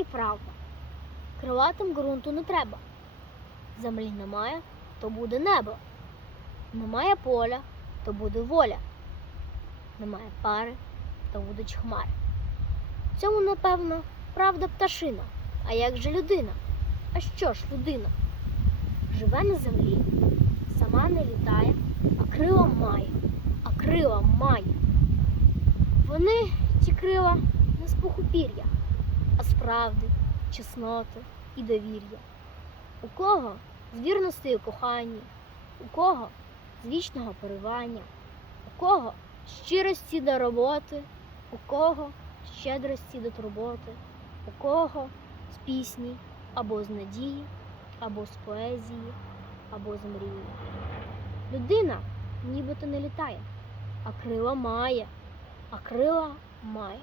й правда. Крилатим ґрунту не треба. Землі немає, то буде небо. Немає поля, то буде воля. Немає пари, то будуть хмари. Цьому, напевно, правда пташина. А як же людина? А що ж людина? Живе на землі, сама не літає, а крила має, а крила має. Вони, ці крила, не з пуху пір'я, а з правди, чесноти і довір'я. У кого з вірності у коханні, у кого з вічного поривання, у кого щирості до роботи, у кого щедрості до турботи, у кого з пісні або з надії, або з поезії, або з мрії. Людина нібито не літає, а крила має, а крила має.